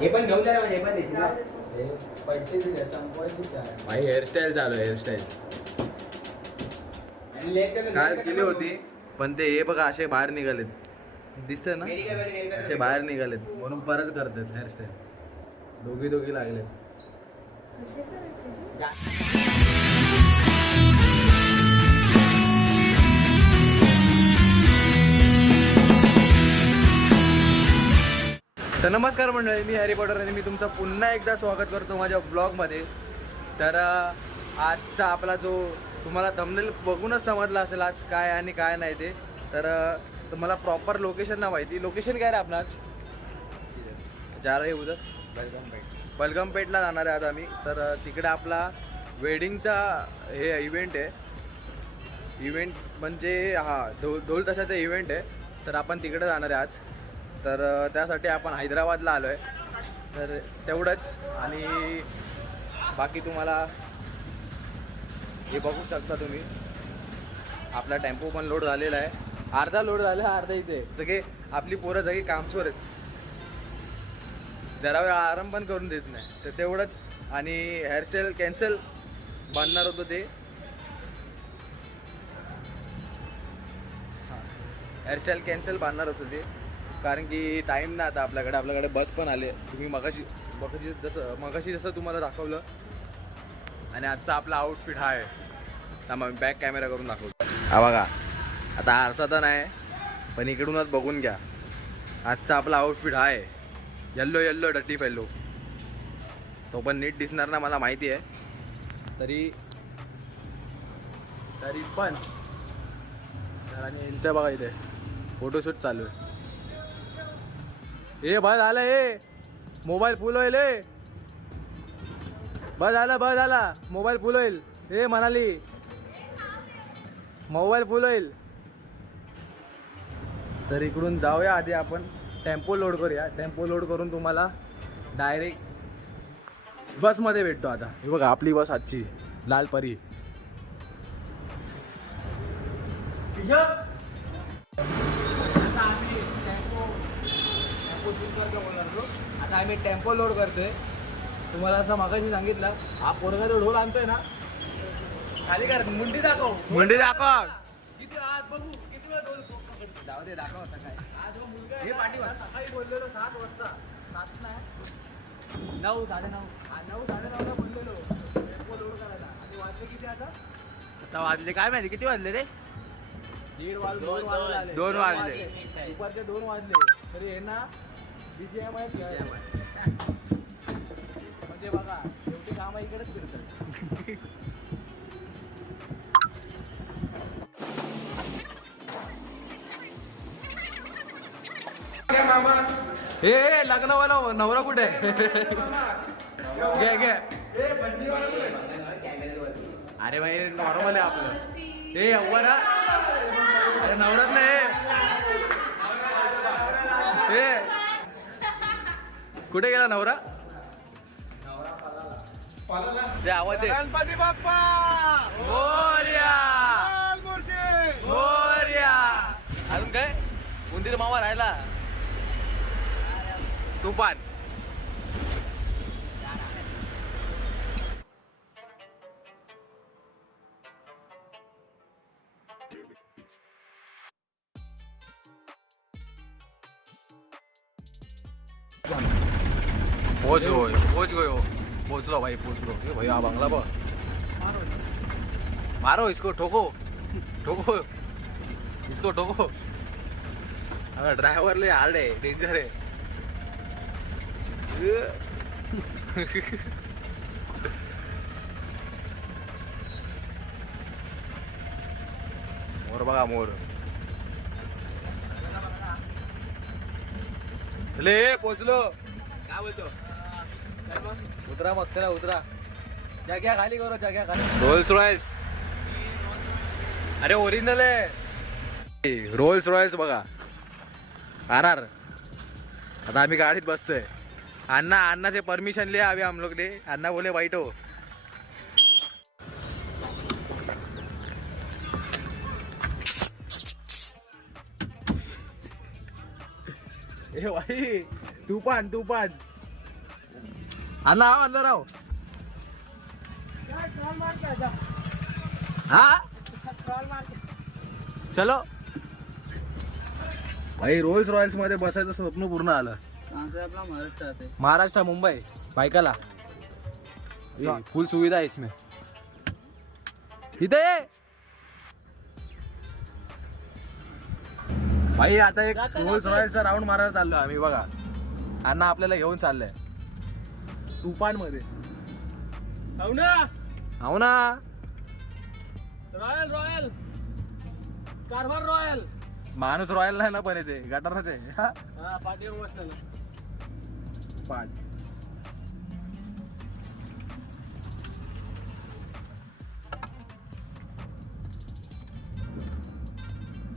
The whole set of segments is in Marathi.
हे पण घेऊन जा, हे पण देशील ना? पैसे दिले संपवायचे भाई हेअरस्टाईल चालू आहे हेअरस्टाईल. आणि लेट केलं, काल लेट केली केलं. होती पण ते हे बघा असे बाहेर निघालेत, दिसतंय ना मेडिकल मध्ये नेल असे कर. बाहेर निघालेत म्हणून परत करतात हेअरस्टाईल. दोघी लागले. तर नमस्कार मंडळी, मी हॅरी पॉटर आणि मी तुमचं पुन्हा एकदा स्वागत करतो माझ्या ब्लॉगमध्ये. तर आजचा आपला जो तुम्हाला थंबनेल बघूनच समजला असेल आज काय आणि काय नाही ते. तर तुम्हाला प्रॉपर लोकेशन ना माहिती. लोकेशन काय रे आपलं आज? जा रहे उधर बलगमपेठला जाणार आहे आज आम्ही. तर तिकडे आपला वेडिंगचा हे इव्हेंट आहे. इव्हेंट म्हणजे ढोल ताशाचा इव्हेंट आहे. तर आपण तिकडे जाणार आहे आज. तर त्यासाठी आपण हैदराबादला आलो आहे. तर तेवढंच. आणि बाकी तुम्हाला हे बघू शकता तुम्ही, आपला टेम्पो पण लोड झालेला आहे. अर्धा लोड झाला, अर्धा इथे. सगळे आपली पोरं सगळी कामचोर आहेत, जरा वेळ आराम पण करून देत नाही. तर तेवढंच. आणि हेअरस्टाईल कॅन्सल बांधणार होतो ते. हेअरस्टाईल कॅन्सल बांधणार होतो ते कारण की टाईम ना आता आपल्याकडे बस पण आले. तुम्ही मगाशी जसं तुम्हाला दाखवलं. आणि आजचा आपला आउटफिट हा आहे. त्यामुळे बॅक कॅमेरा करून दाखवतो. हा बघा, आता आरसा तर नाही पण इकडूनच बघून घ्या. आजचा आपला आउटफिट हा आहे. येल्लो डटी फेल्लो. तो पण नीट दिसणार ना मला माहिती आहे. तरी पण आणि यांचं बघा इथे फोटोशूट चालू आहे. ए बस झालं, ए मोबाईल फुल होईल. ए बस झाला मोबाईल फुल होईल. ए म्हणाली मोबाईल फुल होईल. तर इकडून जाऊया. आधी आपण टेम्पो लोड करूया. टेम्पो लोड करून तुम्हाला डायरेक्ट बसमध्ये भेटतो. आता हे बघा आपली बस आजची लाल परी. आता आम्ही टेम्पो लोड करतोय. तुम्हाला असं मागाशी सांगितलं, हा पोरगा जो ढोल आणतोय ना खाली कर. मुंडी दाखव किती आज बघू किती वेळा ढोल पकडतो. जाऊ दे, दाखव आता काय. आज मुलगा हे पाठीवर सकाळी बोललेलो 7 वाजता. 7 नाही 9 9:30. 9:30ला बोललेलो टेम्पो लोड करायला. आणि वाजले किती आता वाजले काय माहिती किती वाजले रे? 1:30 2 वाजले. दुपारचे 2 वाजले. तरी हे ना BGM आहे. म्हणजे बघा शेवटी कामं इकडेच फिरतात. हे लग्नवाला नवरा कुठे आहे? घे अरे भाई नॉर्मल आहे आपलं. हे अव्वला अरे नवरात नाही. हे कुठे गेला नवरा? ते आवाज दे. गणपती बाप्पा मोरया. अजून काय उंदीर मावा राहिला. तुफान. पोचलो भाई पोचलो. ये भाई हा बंगला बघ. मारो इसको, ठोको इसको ठोको. ड्रायव्हर ले हार्ड आहे, डेंजर आहे. मोर बघा मोर. ले पोचलो. काय बोलतो? उतरा मग, चला उतरा. जाग्या खाली करो, जाग्या खाली. Rolls Royals. अरे ओरिजिनल आहे. रोल्स रॉयल्स बघा. RR. आता आम्ही गाडीत बसतोय. अन्ना से परमिशन लिया अभी हम लोग ने. अन्ना बोले बैठो. ए भाई तूफान अण्णा आओ अंदर आओ. हा चलो भाई. रोल्स रॉयल्स मध्ये बसायचं स्वप्न पूर्ण आलं. आपला महाराष्ट्रात आहे. महाराष्ट्र मुंबई बायकाला फुल सुविधा आहे इसमें. इथे ये. भाई आता एक रोल्स रॉयल्सचा राऊंड मारायला चाललो आम्ही बघा. अण्णा आपल्याला घेऊन चाललंय तुफान मध्ये. हो ना रॉयल रॉयल कारभार रॉयल. माणूस रॉयल नाही ना पण येते गटारच आहे. हा? हा पाठीवर बसलेला. पाठ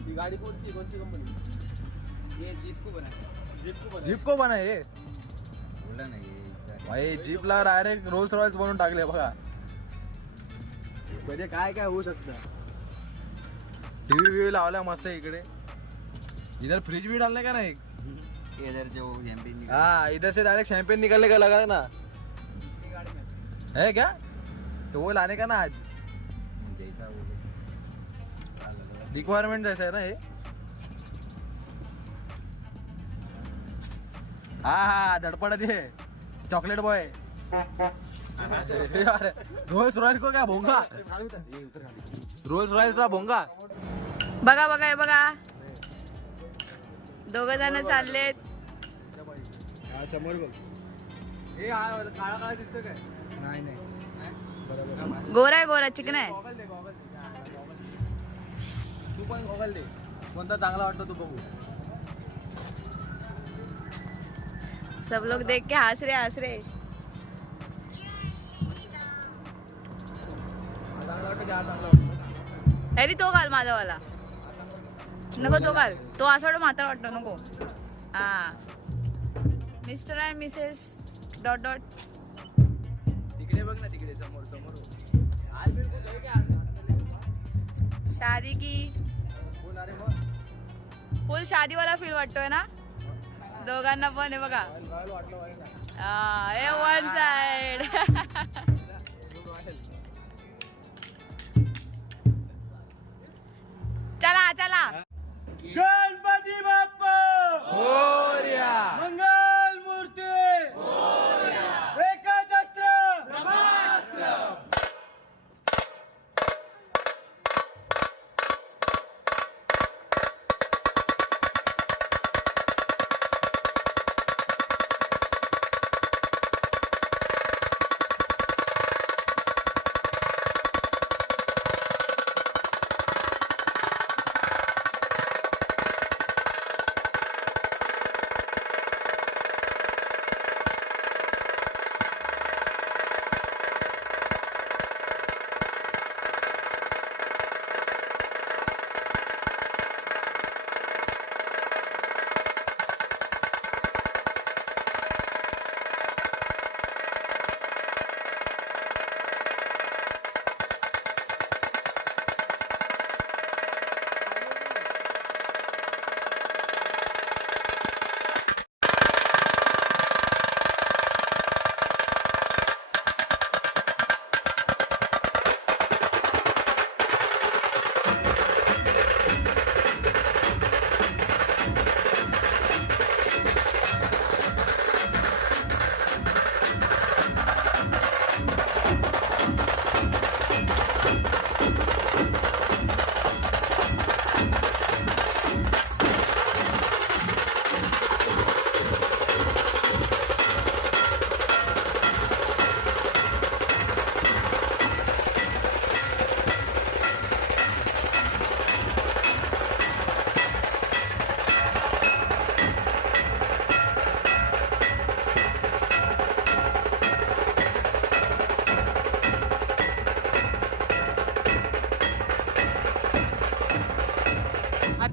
ही गाडी कोणती कंपनी. ये जीप को बनाया. जीप को बना ये बोला नाही भाई. जीपला डायरेक्ट रोल्स रॉयल्स बनवून टाकले बघा. म्हणजे काय काय होऊ शकतं. टीव्ही वीव्ही लावल्या मस्त इकडे. इधर फ्रिज भी डालने का ना एक. इधर जो शैंपेन. हाँ इधर से डायरेक्ट शैंपेन निकलने का लगा है ना. है क्या तो वो लाने का ना आज. जैसा रिक्वायरमेंट जैसा है ना ये. हाँ हाँ धड़पड़ दे चॉकलेट बॉय. रोल्स रॉयल्स को क्या भोंगा. रोल्स रॉयल्स का भोंगा. बघा बघा हे बघा दोघ जण चाललेत. समोर बघ. हे काळा काळा दिसतो काय. नाही नाही गोरा आहे गोरा चिकन आहे. गॉगल दे गॉगल दे. तू पण गॉगल दे. कोणता चांगला वाटतो तू बघू. सब लोग देख के हंस रहे हंस रहे. चांगला वाटतो की हा चांगला वाटतो. अरे तो घाल माझावाला. नको तो घाल. तो असं वाटतो म्हातारा वाटतो नको. हा mister and Mrs dot dot. तिकडे बघ ना तिकडे समोर समोर. आज मेरे को जाए क्या. शादी की बोल अरे मग फुल शादी वाला फील वाटतोय ना दोघांना पण. हे बघा रॉयल वाटलं वाईट आहे. हा हे वन साइड. चला चला. गणपती बाप्पा मोरया. मंगल मूर्ती एकच अस्त्र.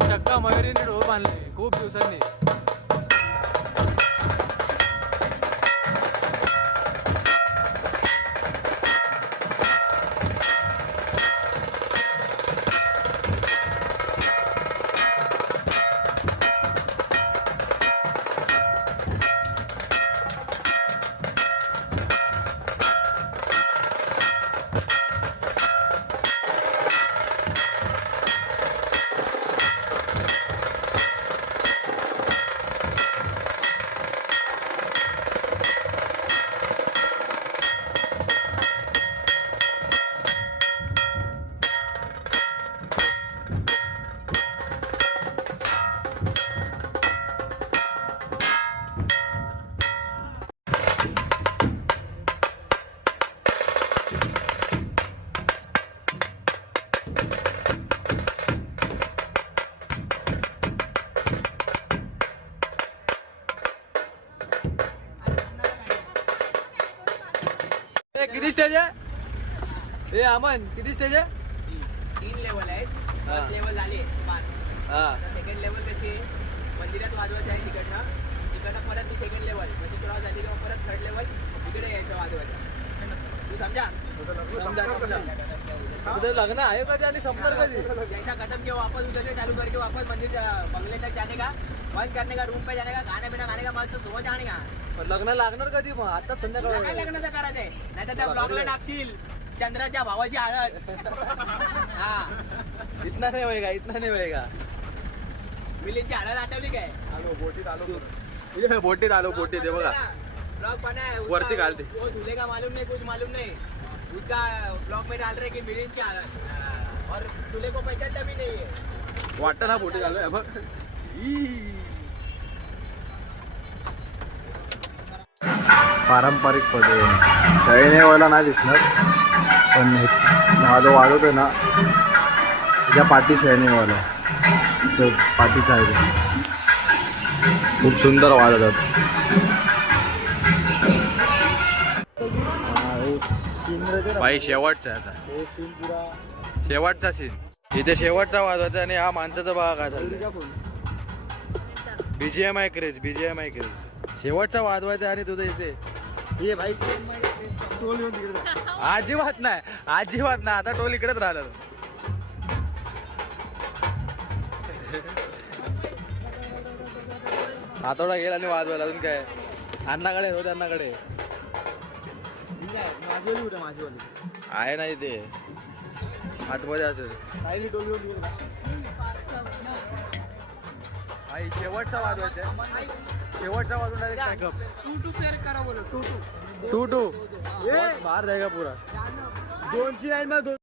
चक्का मयुरीने ढोल बांधले खूप दिवसांनी. किती स्टेज आहे हे अमन किती स्टेज आहे 3 लेवल आहेत. फर्स्ट लेवल झाले 5. हा आता सेकंड लेवल कशी आहे मंदिरात वाजवायचं आहे तिकडनं परत ती सेकंड लेवल म्हणजे क्रॉस झाली किंवा परत थर्ड लेवल इकडे यायचं वाजवायचं. तू समजा तुझं लग्न आहे कधी आणि संपणार कधी जैसा खत्म किया वापस उधर से चालू करके वापस मंदिर बंगले तक जाने का बंद करने का रूम पे जाने का खाने पिना खाने का मस्त सोबत जाने का. पण लग्न लागणार कधी मग आता तुला संध्याकाळ काय लग्नाचं करायचंय नाही तर त्या ब्लॉगला टाकशील चंद्राच्या भावाची हळद. हा इतना नाही होय का इतना नाही होय का मिलिंदची हळद आठवली काय बोटीत आलो बोटीत हे बघा ब्लॉग बना है उसका- वरती घाल दे. वो दूल्हे का मालूम नहीं कुछ मालूम नहीं उसका ब्लॉग में डाल रहे कि मिलिंद की हळद और दूल्हे को पहचानता भी नहीं है. वाटतं ना बोटीत आलो हे बघ पारंपरिक पद्धतीने शयनेवाला नाही दिसणार पण माझं वाजवतोय ना त्याच्या पाठी शयनेवाला तो पाठीचा आहे खूप सुंदर वाजवतात भाई शेवटचा आता शेवटचा सीन इथे शेवटचा वाजवायचा आणि हा माणसाचा बघा काय चाललंय बीजीएम आहे क्रेज बीजीएम आहे क्रेज शेवटचा वाजवायचा आणि तुझं इथे ये भाई अजिबात नाही अजिबात नाही आता टोल इकडेच राहिलं हातोडा गेला आणि वाजवायला अजून काय अण्णाकडे होत अण्णाकडे आहे नाही ते आतमध्ये असेल भाई शेवटचा वाजवायचा शेवटचा वाजून डायरेक्ट टू बाहर जाएगा पूरा 2ची लाईन मध्ये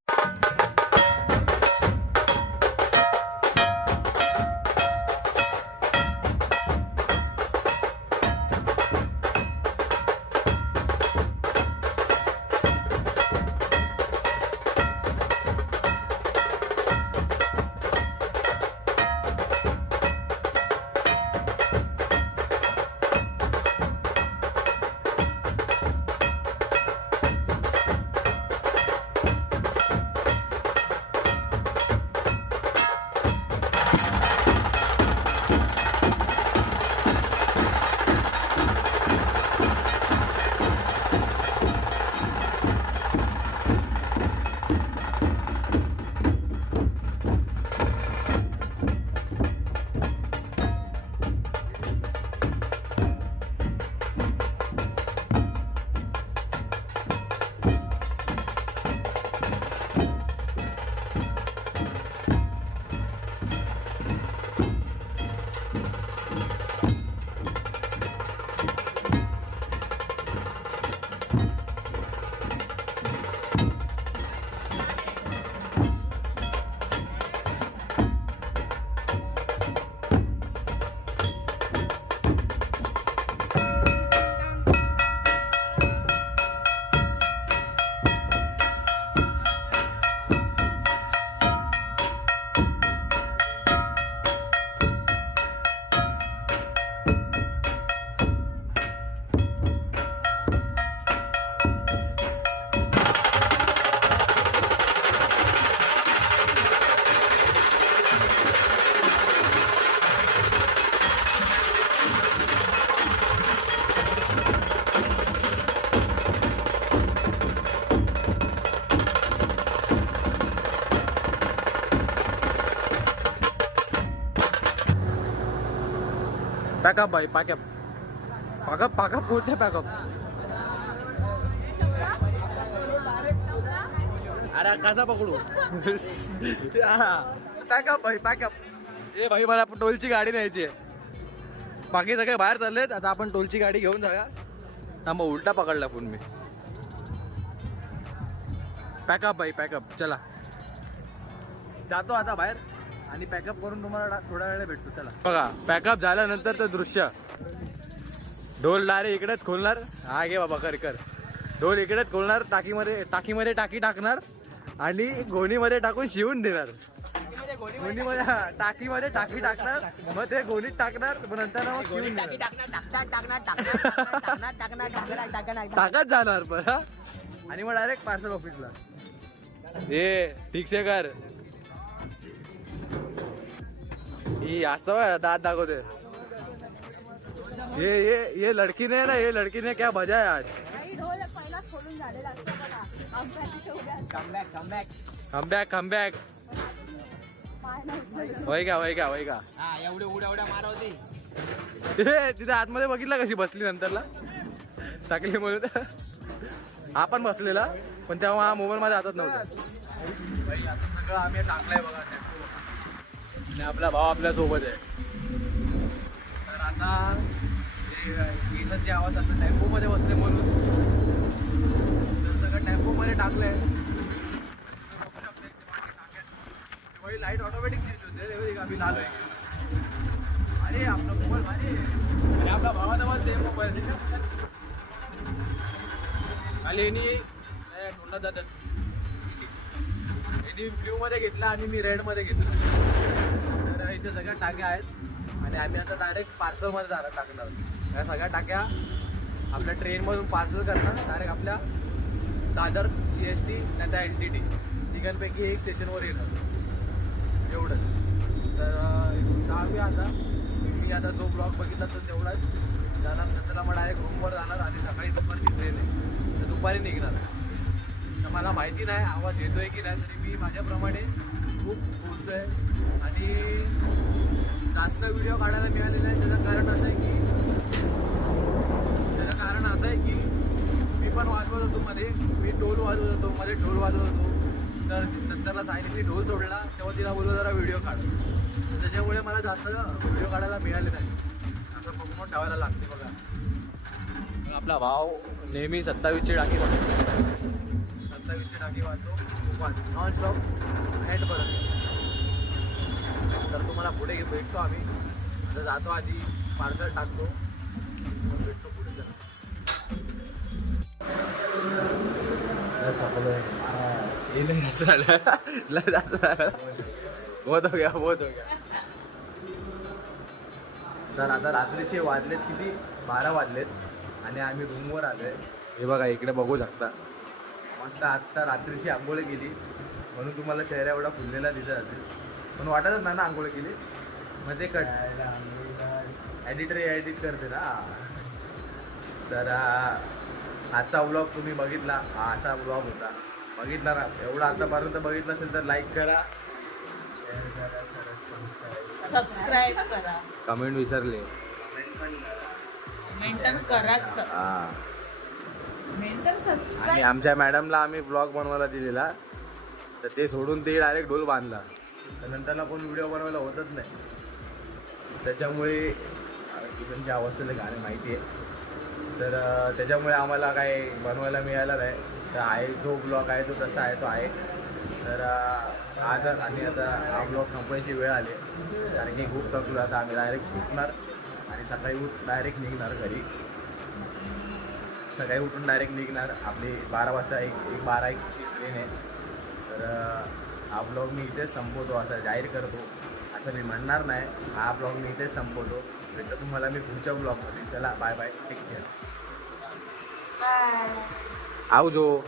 पॅकअप भाई पॅकअप पॅकअप पॅकअप बोलते पॅकअप अरे कसा पकडू पॅकअप भाई पॅकअप ए भाई मला टोलची गाडी न्यायची आहे बाकी सगळे बाहेर चाललेत आता आपण टोलची गाडी घेऊन जाऊया थांबा उलटा पकडला फोन मी पॅकअप भाई पॅकअप चला जातो आता बाहेर आणि पॅकअप करून तुम्हाला थोड्या वेळ भेटतो चला बघा पॅकअप झाल्यानंतर तर दृश्य ढोल डायरेक्ट इकडेच खोलणार हा घे बाबा कर ढोल इकडेच खोलणार टाकीमध्ये टाकी टाकणार आणि गोणीमध्ये टाकून शिवून देणार गोणीमध्ये टाकीमध्ये टाकी टाकणार मग ते गोणीत टाकणार मग नंतर मग शिवून देणार टाकत जाणार पण आणि मग डायरेक्ट पार्सल ऑफिसला. ये ठीक से कर. ही असं दात दाखवते. ये लड़की ने ना, ये लड़की ने क्या बजा है आज. पहिला खोलून झालेला असतो बघा. Come back. होय का हा एवढे उड्या मारवते. तिथे आतमध्ये बघितला कशी बसली नंतरला टाकली म्हणून. हा पण बसलेला पण तेव्हा हा मोबाईल माझ्या हातात नव्हता. आता सगळं आम्ही टाकलंय बघा. आणि आपला भाव आपल्या सोबत आहे. तर आता जे आवाज आता टेम्पो मध्ये बसले म्हणून तर सगळं टेम्पो मध्ये टाकलंय. लाईट ऑटोमॅटिक चेंज होते. आम्ही लाल आहे. अरे आपला मोबाईल भारी आहे. आणि आपला भावाचा पण सेम मोबाईल खाली ढोलला जातात. ब्ल्यू मध्ये घेतला आणि मी रेड मध्ये घेतला. तर इथे सगळ्या टाक्या आहेत आणि आम्ही आता डायरेक्ट पार्सल मध्ये टाकणार. या सगळ्या टाक्या आपल्या ट्रेनमधून पार्सल करणार डायरेक्ट आपल्या दादर CST नाही तर NTT तिघांपैकी एक स्टेशनवर येणार. एवढंच. तर आम्ही मी आता जो ब्लॉग बघितला तर तेवढाच जाणार. नंतर मग डायरेक्ट रूमवर जाणार आणि सकाळी दुपारची ट्रेन आहे तर दुपारी निघणार. तर मला माहिती नाही आवाज येतोय की नाही, तरी मी माझ्याप्रमाणे खूप बोलतोय. आणि जास्त व्हिडिओ काढायला मिळाले नाही त्याचं कारण असं आहे की मी पण वाजवत होतो मध्ये. मी ढोल वाजवत होतो. तर नंतरला सायलीने ढोल सोडला तेव्हा तिला बोललो जरा व्हिडिओ काढ. त्याच्यामुळे मला जास्त व्हिडिओ काढायला मिळाले नाही. असं बघून ठेवायला लागते बघा. आपला भाव नेहमी 27ची टाकी वाजतो नॉन स्टॉप एंडपर्यंत. तर तुम्हाला पुढे भेटतो आम्ही. आता जातो आधी पार्सल टाकतो भेटतो पुढे. बहुत हो गया. तर आता रात्रीचे वाजलेत किती 12 वाजलेत आणि आम्ही रूमवर आलोय. हे बघा इकडे बघू शकता. मस्त आत्ता रात्रीची आंघोळ केली म्हणून तुम्हाला चेहरा एवढा फुललेला दिसत असेल पण वाटतच नाही ना आंघोळ केली. मग ते एडिट करते ना. तर आजचा व्लॉग तुम्ही बघितला. हा असा व्लॉग होता. बघितला ना एवढा आतापर्यंत बघितलं असेल तर लाईक करा, शेअर करा, सबस्क्राईब करा. कमेंट विसरले मेंटेन कराच का. हा. मेंटेन आणि सबस्क्राईब. आमच्या मॅडमला आम्ही ब्लॉग बनवायला दिलेला तर ते सोडून ते डायरेक्ट ढोल बांधला. तर नंतरला कोण व्हिडिओ बनवायला होतच नाही. त्याच्यामुळे किशनची अवस्थेले गाणे माहिती आहे. तर त्याच्यामुळे आम्हाला काय बनवायला मिळालं नाही. तर आहे जो ब्लॉग आहे तो तसा आहे तो आहे. तर आज आणि आता हा ब्लॉग संपवायची वेळ आली कारण की खूप थकलो. आता आम्ही डायरेक्ट सुटणार आणि सकाळी डायरेक्ट निघणार घरी. सकाळी उठून डायरेक्ट निघणार. आपली 12 वाजता एक 12-1ची ट्रेन आहे. तर हा ब्लॉग मी इथेच संपवतो असं जाहीर करतो. असं मी म्हणणार नाही. हा ब्लॉग मी इथेच संपवतो. भेटतो तुम्हाला मी पुढच्या ब्लॉगमध्ये. चला bye bye. Take care. Bye. आवजो.